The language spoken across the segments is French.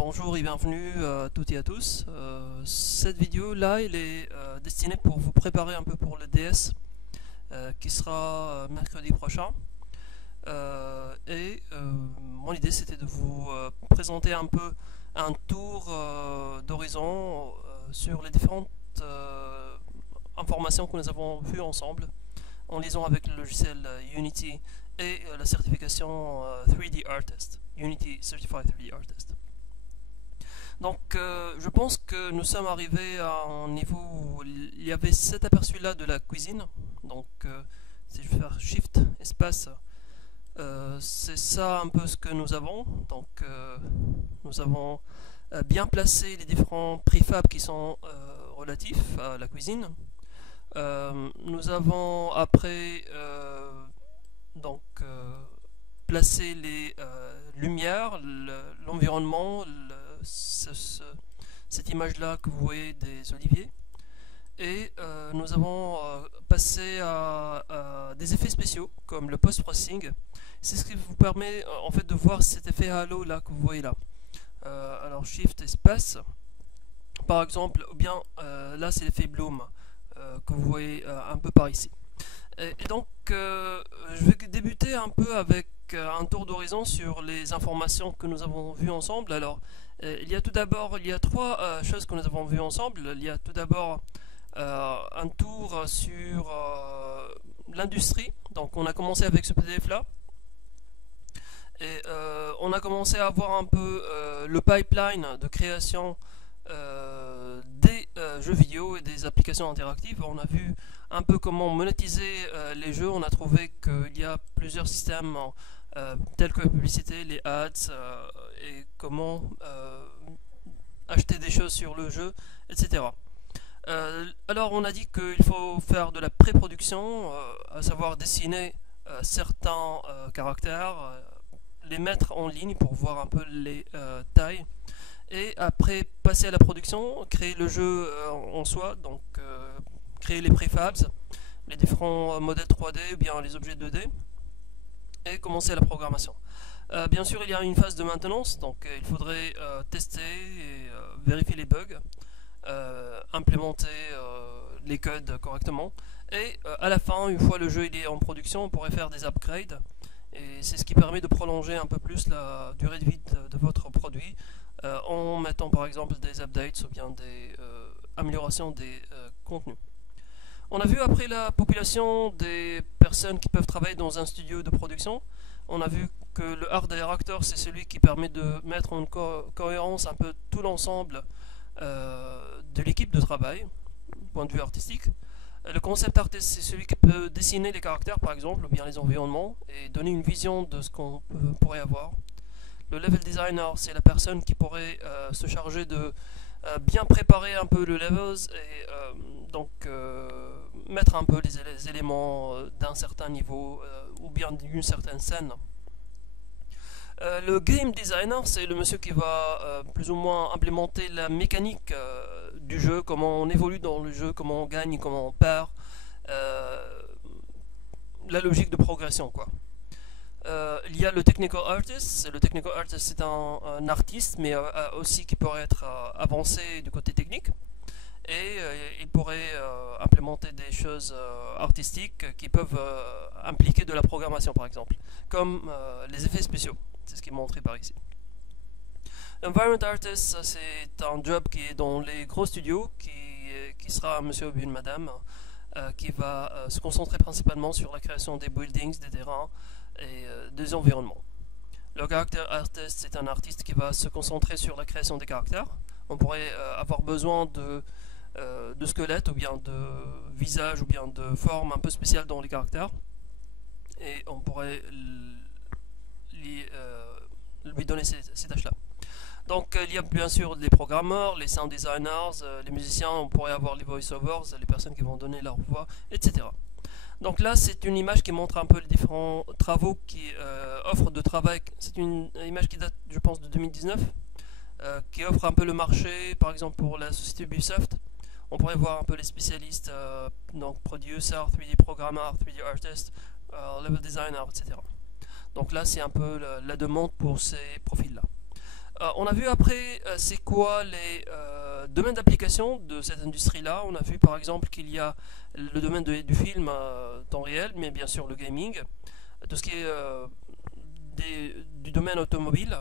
Bonjour et bienvenue à toutes et à tous. Cette vidéo là, elle est destinée pour vous préparer un peu pour le DS qui sera mercredi prochain. Mon idée c'était de vous présenter un peu un tour d'horizon sur les différentes informations que nous avons vues ensemble en liaison avec le logiciel Unity et la certification 3D Artist, Unity Certified 3D Artist. Donc je pense que nous sommes arrivés à un niveau où il y avait cet aperçu là de la cuisine. Donc si je vais faire Shift espace, c'est ça un peu ce que nous avons. Donc nous avons bien placé les différents préfabs qui sont relatifs à la cuisine. Nous avons après placé les lumières, l'environnement, cette image là que vous voyez des oliviers, et nous avons passé à des effets spéciaux comme le post-processing. C'est ce qui vous permet en fait de voir cet effet halo là que vous voyez là. Alors Shift espace par exemple, ou bien là c'est l'effet bloom que vous voyez un peu par ici. Et donc je vais débuter un peu avec un tour d'horizon sur les informations que nous avons vues ensemble. Alors il y a tout d'abord, il y a trois choses que nous avons vues ensemble. Il y a tout d'abord un tour sur l'industrie. Donc on a commencé avec ce PDF là. Et on a commencé à voir un peu le pipeline de création des jeux vidéo et des applications interactives. On a vu un peu comment monétiser les jeux. On a trouvé qu'il y a plusieurs systèmes tels que la publicité, les ads, et comment acheter des choses sur le jeu, etc. Alors on a dit qu'il faut faire de la pré-production, à savoir dessiner certains caractères, les mettre en ligne pour voir un peu les tailles, et après passer à la production, créer le jeu en soi, donc créer les préfabs, les différents modèles 3D ou bien les objets 2D, et commencer la programmation. Bien sûr il y a une phase de maintenance, donc il faudrait tester et vérifier les bugs, implémenter les codes correctement, et à la fin, une fois le jeu il est en production, on pourrait faire des upgrades, et c'est ce qui permet de prolonger un peu plus la durée de vie de votre produit en mettant par exemple des updates ou bien des améliorations des contenus. On a vu après la population des personnes qui peuvent travailler dans un studio de production. On a vu que le art director c'est celui qui permet de mettre en cohérence un peu tout l'ensemble de l'équipe de travail, point de vue artistique. Le concept artist c'est celui qui peut dessiner les caractères par exemple, ou bien les environnements, et donner une vision de ce qu'on pourrait avoir. Le level designer c'est la personne qui pourrait se charger de bien préparer un peu le levels et mettre un peu les éléments d'un certain niveau ou bien d'une certaine scène. Le game designer c'est le monsieur qui va plus ou moins implémenter la mécanique du jeu, comment on évolue dans le jeu, comment on gagne, comment on perd, la logique de progression quoi. Il y a le technical artist. Le technical artist c'est un artiste mais aussi qui pourrait être avancé du côté technique, et il pourrait implémenter des choses artistiques qui peuvent impliquer de la programmation par exemple, comme les effets spéciaux, c'est ce qui est montré par ici. Environment artist c'est un job qui est dans les gros studios, qui sera monsieur ou une madame qui va se concentrer principalement sur la création des buildings, des terrains et des environnements. Le character artist c'est un artiste qui va se concentrer sur la création des caractères. On pourrait avoir besoin de squelettes ou bien de visages ou bien de formes un peu spéciales dans les caractères, et on pourrait lui donner ces tâches là. Donc il y a bien sûr les programmeurs, les sound designers, les musiciens, on pourrait avoir les voice-overs, les personnes qui vont donner leur voix, etc. Donc là c'est une image qui montre un peu les différents travaux qui offrent de travail. C'est une image qui date je pense de 2019, qui offre un peu le marché par exemple pour la société Ubisoft. On pourrait voir un peu les spécialistes, donc producer, 3D programmer, 3D artist, level designer, etc. Donc là c'est un peu la demande pour ces profils là. On a vu après c'est quoi les domaines d'application de cette industrie-là. On a vu par exemple qu'il y a le domaine du film temps réel, mais bien sûr le gaming, tout ce qui est du domaine automobile,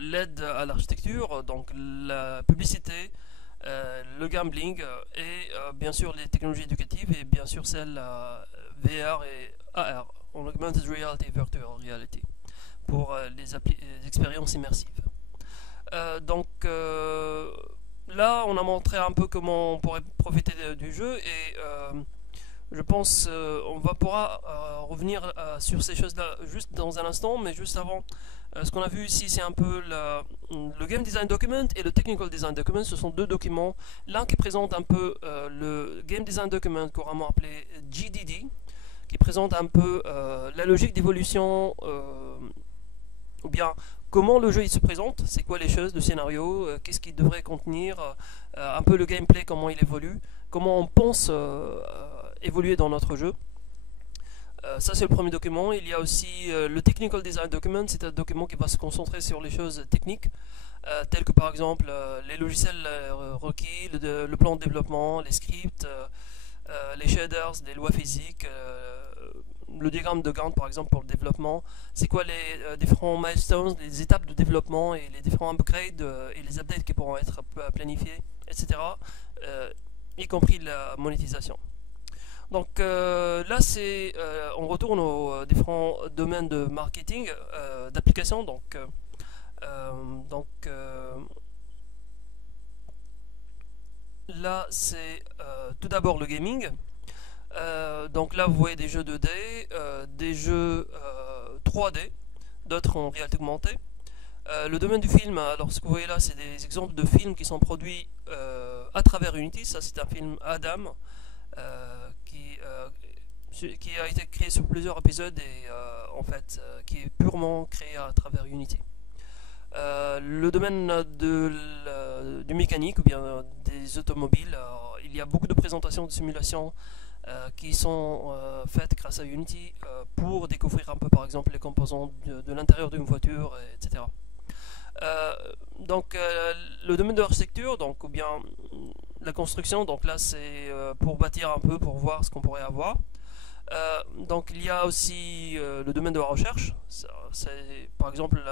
l'aide à l'architecture, donc la publicité, le gambling et bien sûr les technologies éducatives et bien sûr celles VR et AR, Augmented Reality et Virtual Reality, pour les expériences immersives. Là, on a montré un peu comment on pourrait profiter du jeu et je pense on pourra revenir sur ces choses-là juste dans un instant, mais juste avant, ce qu'on a vu ici, c'est un peu le Game Design Document et le Technical Design Document. Ce sont deux documents, l'un qui présente un peu le Game Design Document, couramment appelé GDD, qui présente un peu la logique d'évolution ou bien comment le jeu il se présente, c'est quoi les choses, le scénario, qu'est-ce qu'il devrait contenir, un peu le gameplay, comment il évolue, comment on pense évoluer dans notre jeu. Ça c'est le premier document. Il y a aussi le Technical Design Document, c'est un document qui va se concentrer sur les choses techniques, telles que par exemple les logiciels requis, le plan de développement, les scripts, les shaders, les lois physiques, le diagramme de Gantt par exemple pour le développement, c'est quoi les différents milestones, les étapes de développement et les différents upgrades et les updates qui pourront être planifiés, etc. Y compris la monétisation. Donc là, on retourne aux différents domaines de marketing, d'application. Là, c'est tout d'abord le gaming. Donc là, vous voyez des jeux 2D, des jeux 3D, d'autres en réalité augmentée. Le domaine du film, alors ce que vous voyez là, c'est des exemples de films qui sont produits à travers Unity. Ça, c'est un film Adam. Qui a été créé sur plusieurs épisodes et en fait qui est purement créé à travers Unity. Le domaine du mécanique ou bien des automobiles, il y a beaucoup de présentations de simulations qui sont faites grâce à Unity pour découvrir un peu par exemple les composants de l'intérieur d'une voiture, etc. Le domaine de l'architecture, ou bien la construction, donc là c'est pour bâtir un peu, pour voir ce qu'on pourrait avoir. Donc il y a aussi le domaine de la recherche, c'est par exemple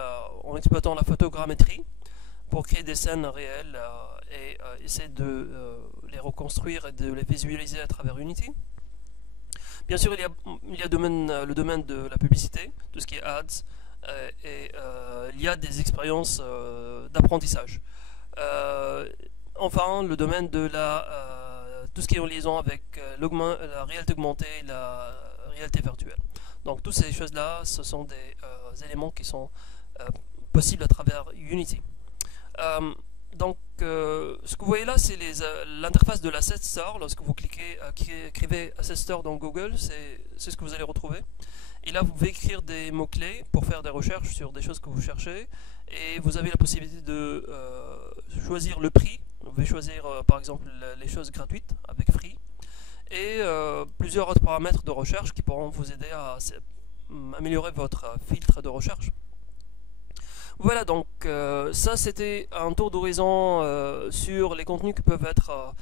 en exploitant la photogrammétrie pour créer des scènes réelles et essayer de les reconstruire et de les visualiser à travers Unity. Bien sûr il y a le domaine de la publicité, tout ce qui est ads, et il y a des expériences d'apprentissage. Enfin, le domaine de tout ce qui est en liaison avec la réalité augmentée et la réalité virtuelle. Donc toutes ces choses-là, ce sont des éléments qui sont possibles à travers Unity. Ce que vous voyez là, c'est l'interface de l'Asset Store. Lorsque vous écrivez Asset Store dans Google, c'est ce que vous allez retrouver. Et là, vous pouvez écrire des mots-clés pour faire des recherches sur des choses que vous cherchez. Et vous avez la possibilité de choisir le prix. Vous pouvez choisir par exemple les choses gratuites avec free. Et plusieurs autres paramètres de recherche qui pourront vous aider à améliorer votre filtre de recherche. Voilà, donc ça c'était un tour d'horizon sur les contenus qui peuvent être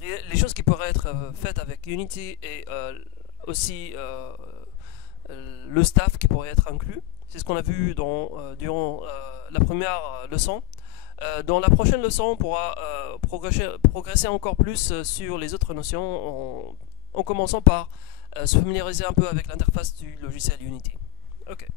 les choses qui pourraient être faites avec Unity et aussi le staff qui pourrait être inclus. C'est ce qu'on a vu durant la première leçon. Dans la prochaine leçon, on pourra progresser encore plus sur les autres notions en commençant par se familiariser un peu avec l'interface du logiciel Unity. Ok.